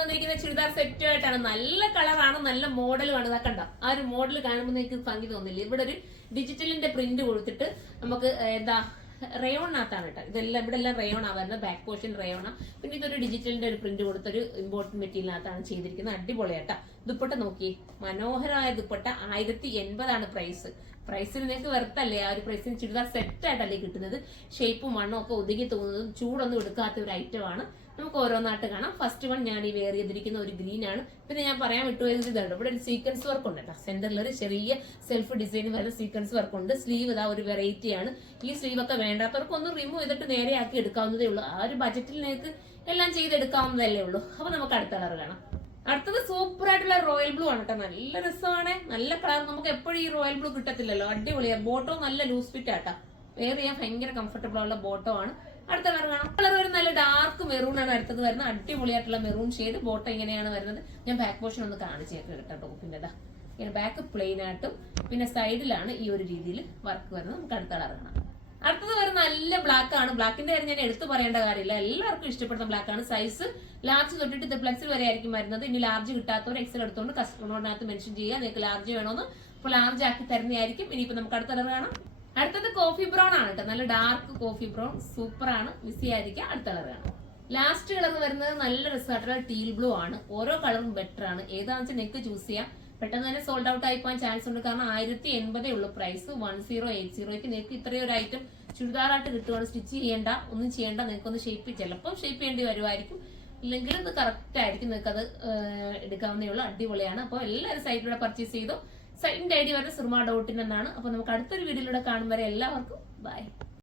വന്നിരിക്കുന്ന ചുരിദാർ സെറ്റ് ആയിട്ടാണ്. നല്ല കളറാണ്, നല്ല മോഡലുമാണ്. ഇതാ കണ്ട ആ ഒരു മോഡൽ കാണുമ്പോൾ നിങ്ങൾക്ക് ഭംഗി തോന്നില്ല. ഇവിടെ ഒരു ഡിജിറ്റലിന്റെ പ്രിന്റ് കൊടുത്തിട്ട് നമുക്ക് എന്താ റയോണിനകത്താണ് കേട്ടോ. ഇതെല്ലാം ഇവിടെ എല്ലാം റയോൺ ആവുന്നത്. ബാക്ക് പോർഷൻ റയോണ. പിന്നെ ഇതൊരു ഡിജിറ്റലിന്റെ ഒരു പ്രിന്റ് കൊടുത്തൊരു ഇമ്പോർട്ടന്റ് മെറ്റീരിയലിനകത്താണ് ചെയ്തിരിക്കുന്നത്. അടിപൊളിയാട്ടാ. ദുപ്പട്ട നോക്കി, മനോഹരമായ ദുപ്പട്ട. 1080 പ്രൈസിന് നിങ്ങൾക്ക് വെറുത്തല്ലേ? ആ ഒരു പ്രൈസിന് ചുരിദാർ സെറ്റ് ആയിട്ടല്ലേ കിട്ടുന്നത്. ഷേപ്പും മണ്ണും ഒക്കെ ഒതുങ്ങി തോന്നുന്നതും ചൂടൊന്നും എടുക്കാത്ത ഒരു ഐറ്റമാണ്. നമുക്ക് ഓരോന്നായിട്ട് കാണാം. ഫസ്റ്റ് വൺ ഞാൻ ഈ വെയർ ചെയ്തിരിക്കുന്ന ഒരു ഗ്രീൻ ആണ്. പിന്നെ ഞാൻ പറയാൻ വിട്ടുപോയത് ഇതാണ്. ഇവിടെ ഒരു സീക്വൻസ് വർക്ക് ഉണ്ട് കേട്ടോ. സെന്ററിൽ ഒരു ചെറിയ സെൽഫ് ഡിസൈൻ വരുന്ന സീക്വൻസ് വർക്ക് ഉണ്ട്. സ്ലീവ് ഇതാ ഒരു വെറൈറ്റി ആണ്. ഈ സ്ലീവ് ഒക്കെ വേണ്ടാത്തവർക്ക് ഒന്ന് റിമൂവ് ചെയ്തിട്ട് നേരെ ആക്കി എടുക്കാവുന്നതേ ഉള്ളൂ. ആ ഒരു ബജറ്റിൽ നിങ്ങൾക്ക് എല്ലാം ചെയ്തെടുക്കാവുന്നതല്ലേ ഉള്ളൂ. അപ്പൊ നമുക്ക് അടുത്ത കളർ കാണാം. അടുത്തത് സൂപ്പർ ആയിട്ടുള്ള റോയൽ ബ്ലൂ ആണ് കേട്ടോ. നല്ല രസമാണ്, നല്ല കളർ. നമുക്ക് എപ്പോഴും ഈ റോയൽ ബ്ലൂ കിട്ടത്തില്ലല്ലോ. അടിപൊളിയാണ്. ബോട്ടോ നല്ല ലൂസ് ഫിറ്റ് ആട്ടാ. വെയർ ചെയ്യാൻ ഭയങ്കര കംഫർട്ടബിൾ ഉള്ള ബോട്ടോ ആണ്. അടുത്ത കളർ കാണാം. കളർ ഒരു നല്ല ഡാർക്ക് മെറൂൺ ആണ് അടുത്തത് വരുന്നത്. അടിപൊളിയായിട്ടുള്ള മെറൂൺ ഷെയ്ഡ്. ബോട്ടോ ഇങ്ങനെയാണ് വരുന്നത്. ഞാൻ ബാക്ക് പോർഷൻ ഒന്ന് കാണിച്ചേക്കാം കേട്ടോ. ടോപ്പിന്റെതാ ഇങ്ങനെ ബാക്ക് പ്ലെയിൻ ആയിട്ടും പിന്നെ സൈഡിലാണ് ഈ ഒരു രീതിയിൽ വർക്ക് വരുന്നത്. നമുക്ക് അടുത്ത കളർ കാണാം. അടുത്തത് വരുന്ന നല്ല ബ്ലാക്ക് ആണ്. ബ്ലാക്കിന്റെ കാര്യം ഞാൻ എടുത്തു പറയേണ്ട കാര്യമില്ല. എല്ലാവർക്കും ഇഷ്ടപ്പെടുന്ന ബ്ലാക്ക് ആണ്. സൈസ് ലാർജ് തൊട്ടിട്ട് പ്ലസിൽ വരെ ആയിരിക്കും വരുന്നത്. ഇനി ലാർജ് കിട്ടാത്തവർ എക്സൽ എടുത്തുകൊണ്ട് കസ്റ്റമറിനകത്ത് മെൻഷൻ ചെയ്യുക. നിങ്ങൾക്ക് ലാർജ് വേണമെന്ന്. അപ്പോൾ ലാർജ് ആക്കി തരുന്നതായിരിക്കും. ഇനിയിപ്പോ നമുക്ക് അടുത്ത കളർ കാണാം. അടുത്തത് കോഫി ബ്രൗൺ ആണ് കേട്ടോ. നല്ല ഡാർക്ക് കോഫി ബ്രൗൺ. സൂപ്പർ ആണ്. മിസ് ചെയ്യാതിരിക്കുക. അടുത്ത കളർ കാണാം. ലാസ്റ്റ് കളർ വരുന്നത് നല്ല റിസൾട്ടുള്ള ടീൽ ബ്ലൂ ആണ്. ഓരോ കളറും ബെറ്റർ ആണ്. ഏതാണെന്ന് വെച്ചാൽ നെക്ക് ചൂസ് ചെയ്യാം. പെട്ടെന്ന് തന്നെ സോൾഡ് ഔട്ട് ആയി പോകാൻ ചാൻസ് ഉണ്ട്. കാരണം 1080 ഉള്ളൂ പ്രൈസ്. 1080 നിങ്ങൾക്ക് ഇത്രയും ഒരു ഐറ്റം ചുരിദാറായിട്ട് കിട്ടുകയാണ്. സ്റ്റിച്ച് ചെയ്യേണ്ട, ഒന്നും ചെയ്യേണ്ട. നിങ്ങൾക്കൊന്ന് ചിലപ്പോൾ ഷേപ്പ് ചെയ്യേണ്ടി വരുമായിരിക്കും. ഇല്ലെങ്കിൽ ഇത് കറക്റ്റ് ആയിരിക്കും. നിങ്ങൾക്ക് അത് എടുക്കാവുന്നേ ഉള്ളൂ. അടിപൊളിയാണ്. അപ്പോൾ എല്ലാവരും സൈറ്റിലൂടെ പർച്ചേസ് ചെയ്തു. സൈറ്റിന്റെ ഐഡി വരുന്നത് surma.in എന്നാണ്. അപ്പോൾ നമുക്ക് അടുത്തൊരു വീഡിയോയിലൂടെ കാണും വരെ എല്ലാവർക്കും ബൈ.